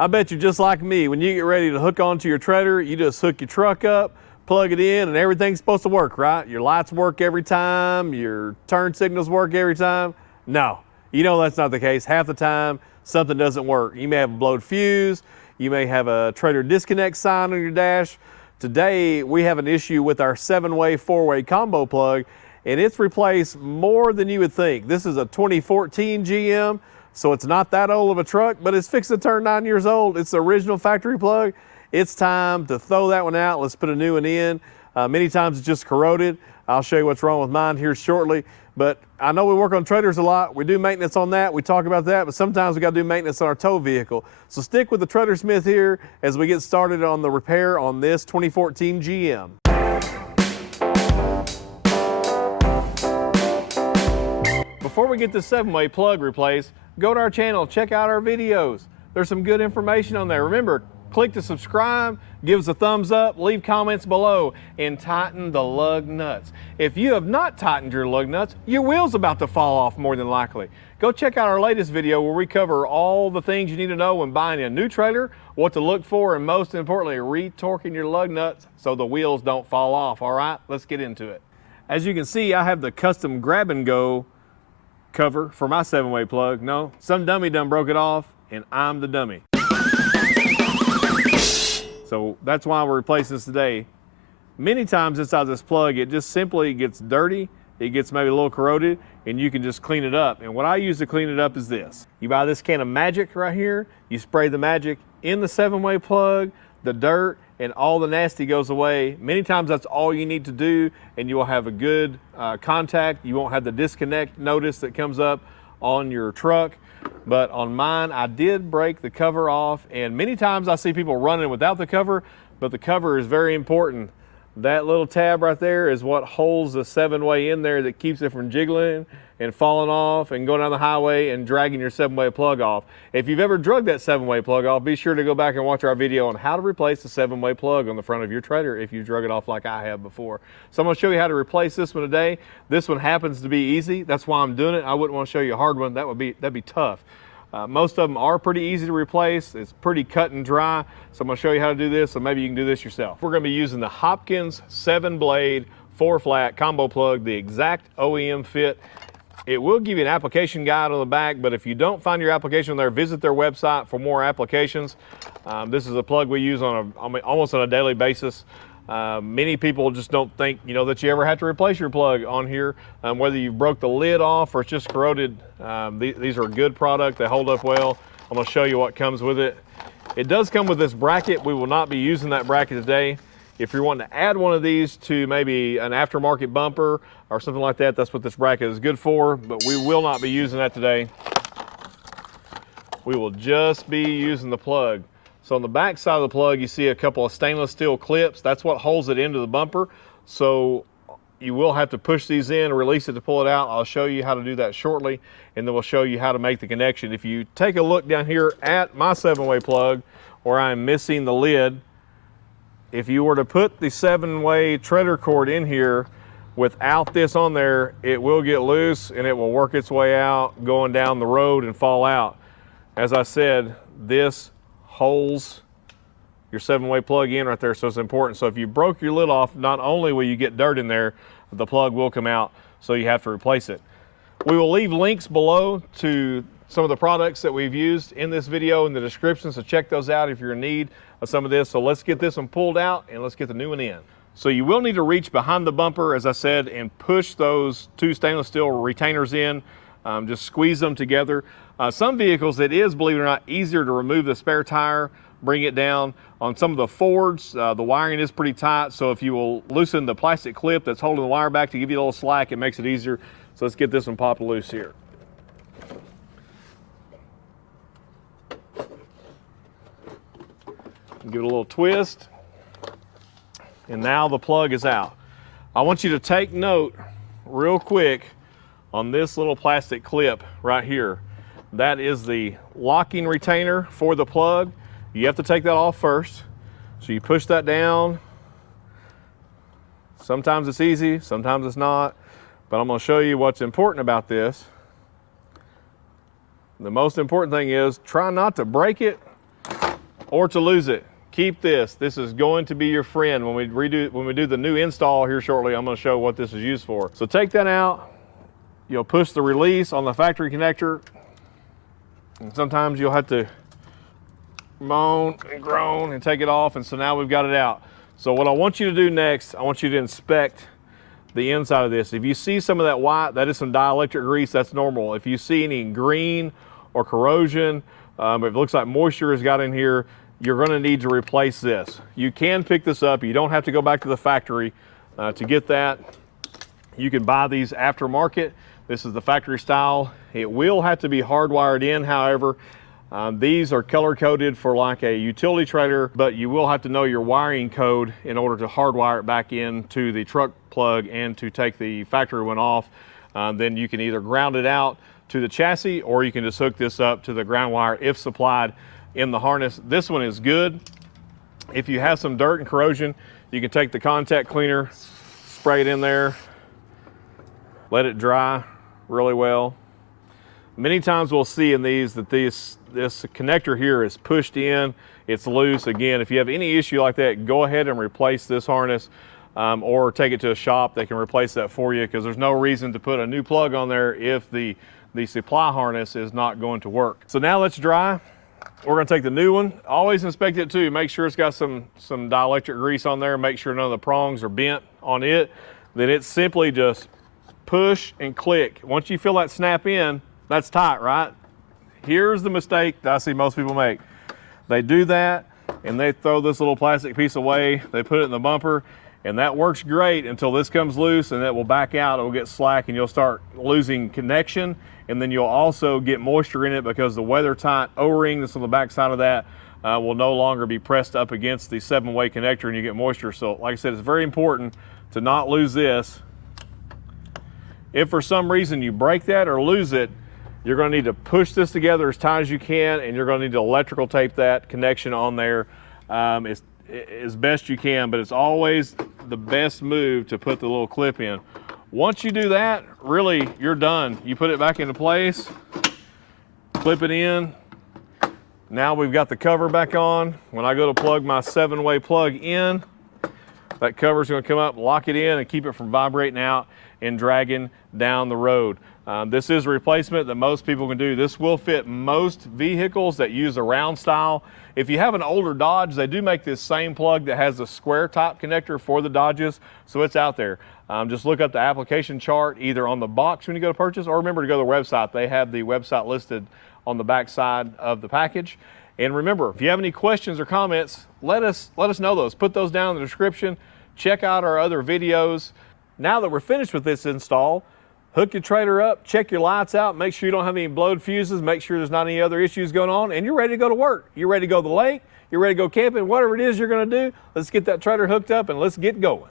I bet you just like me, when you get ready to hook onto your trailer, you just hook your truck up, plug it in, and everything's supposed to work, right? Your lights work every time, your turn signals work every time. No, you know that's not the case. Half the time, something doesn't work. You may have a blowed fuse, you may have a trailer disconnect sign on your dash. Today, we have an issue with our 7-way, 4-way combo plug, and it's replaced more than you would think. This is a 2014 GM, so it's not that old of a truck, but it's fixing to turn 9 years old. It's the original factory plug. It's time to throw that one out. Let's put a new one in. Many times it's just corroded. I'll show you what's wrong with mine here shortly. But I know we work on trailers a lot. We do maintenance on that. We talk about that, but sometimes we got to do maintenance on our tow vehicle. So stick with the Trailer Smith here as we get started on the repair on this 2014 GM. Before we get the 7-way plug replaced, go to our channel, check out our videos. There's some good information on there. Remember, click to subscribe, give us a thumbs up, leave comments below, and tighten the lug nuts. If you have not tightened your lug nuts, your wheel's about to fall off more than likely. Go check out our latest video where we cover all the things you need to know when buying a new trailer, what to look for, and most importantly, re-torquing your lug nuts so the wheels don't fall off. All right, let's get into it. As you can see, I have the custom grab and go cover for my 7-way plug. No, some dummy done broke it off, and I'm the dummy. So that's why we're replacing this today. Many times inside this plug, it just simply gets dirty, it gets maybe a little corroded, and you can just clean it up. And what I use to clean it up is this. You buy this can of Magic right here, you spray the Magic in the 7-way plug, the dirt, and all the nasty goes away. Many times that's all you need to do, and you will have a good contact. You won't have the disconnect notice that comes up on your truck. But on mine, I did break the cover off, and many times I see people running without the cover, but the cover is very important. That little tab right there is what holds the 7-way in there that keeps it from jiggling and falling off and going down the highway and dragging your 7-way plug off. If you've ever drug that 7-way plug off, be sure to go back and watch our video on how to replace the 7-way plug on the front of your trailer if you drug it off like I have before. So I'm going to show you how to replace this one today. This one happens to be easy. That's why I'm doing it. I wouldn't want to show you a hard one. That'd be tough. Most of them are pretty easy to replace. It's pretty cut and dry. So I'm going to show you how to do this, so maybe you can do this yourself. We're going to be using the Hopkins 7-blade 4-flat combo plug, the exact OEM fit. It will give you an application guide on the back, but if you don't find your application there, visit their website for more applications. This is a plug we use almost on a daily basis. Many people just don't think, that you ever have to replace your plug on here, whether you broke the lid off or it's just corroded. These are a good product. They hold up well. I'm going to show you what comes with it. It does come with this bracket. We will not be using that bracket today. If you're wanting to add one of these to maybe an aftermarket bumper or something like that, that's what this bracket is good for, but we will not be using that today. We will just be using the plug. So on the back side of the plug, you see a couple of stainless steel clips. That's what holds it into the bumper. So you will have to push these in, release it to pull it out. I'll show you how to do that shortly, and then we'll show you how to make the connection. If you take a look down here at my 7-way plug, where I'm missing the lid, if you were to put the 7-way trailer cord in here without this on there, it will get loose and it will work its way out going down the road and fall out. As I said, this holds your 7-way plug in right there, so it's important. So if you broke your lid off, not only will you get dirt in there, the plug will come out, so you have to replace it. We will leave links below to some of the products that we've used in this video in the description, so check those out if you're in need of some of this. So let's get this one pulled out and let's get the new one in. So you will need to reach behind the bumper, as I said, and push those 2 stainless steel retainers in. Just squeeze them together. Some vehicles, it is, believe it or not, easier to remove the spare tire, bring it down. On some of the Fords, the wiring is pretty tight, so if you will loosen the plastic clip that's holding the wire back to give you a little slack, it makes it easier. So let's get this one popped loose here. Give it a little twist, and now the plug is out. I want you to take note real quick on this little plastic clip right here. That is the locking retainer for the plug. You have to take that off first. So you push that down. Sometimes it's easy, sometimes it's not, but I'm going to show you what's important about this. The most important thing is try not to break it or to lose it. Keep this. This is going to be your friend when we do the new install here shortly. I'm going to show what this is used for. So take that out. You'll push the release on the factory connector. And sometimes you'll have to moan and groan and take it off, and so now we've got it out. So what I want you to do next, I want you to inspect the inside of this. If you see some of that white, that is some dielectric grease, that's normal. If you see any green or corrosion, if it looks like moisture has got in here, you're going to need to replace this. You can pick this up. You don't have to go back to the factory to get that. You can buy these aftermarket. This is the factory style. It will have to be hardwired in, however. These are color coded for like a utility trailer, but you will have to know your wiring code in order to hardwire it back into the truck plug and to take the factory one off. Then you can either ground it out to the chassis, or you can just hook this up to the ground wire if supplied in the harness. This one is good. If you have some dirt and corrosion, you can take the contact cleaner, spray it in there, let it dry really well. Many times we'll see in these that this connector here is pushed in, it's loose. Again, if you have any issue like that, go ahead and replace this harness or take it to a shop. They can replace that for you, because there's no reason to put a new plug on there if the supply harness is not going to work. So now let's dry. We're going to take the new one. Always inspect it too. Make sure it's got some dielectric grease on there. Make sure none of the prongs are bent on it. Then it's simply just push and click. Once you feel that snap in, that's tight, right? Here's the mistake that I see most people make. They do that and they throw this little plastic piece away. They put it in the bumper, and that works great until this comes loose, and it will back out. It will get slack and you'll start losing connection. And then you'll also get moisture in it because the weather tight O-ring that's on the back side of that will no longer be pressed up against the 7-way connector, and you get moisture. So like I said, it's very important to not lose this. If for some reason you break that or lose it, you're going to need to push this together as tight as you can, and you're going to need to electrical tape that connection on there as best you can. But it's always the best move to put the little clip in. Once you do that, really, you're done. You put it back into place, clip it in. Now we've got the cover back on. When I go to plug my 7-way plug in, that cover is going to come up, lock it in, and keep it from vibrating out and dragging down the road. This is a replacement that most people can do. This will fit most vehicles that use a round style. If you have an older Dodge, they do make this same plug that has a square top connector for the Dodges, so it's out there. Just look up the application chart either on the box when you go to purchase, or remember to go to the website. They have the website listed on the back side of the package. And remember, if you have any questions or comments, let us know those. Put those down in the description. Check out our other videos. Now that we're finished with this install, hook your trailer up, check your lights out, make sure you don't have any blowed fuses, make sure there's not any other issues going on, and you're ready to go to work. You're ready to go to the lake, you're ready to go camping, whatever it is you're going to do, let's get that trailer hooked up and let's get going.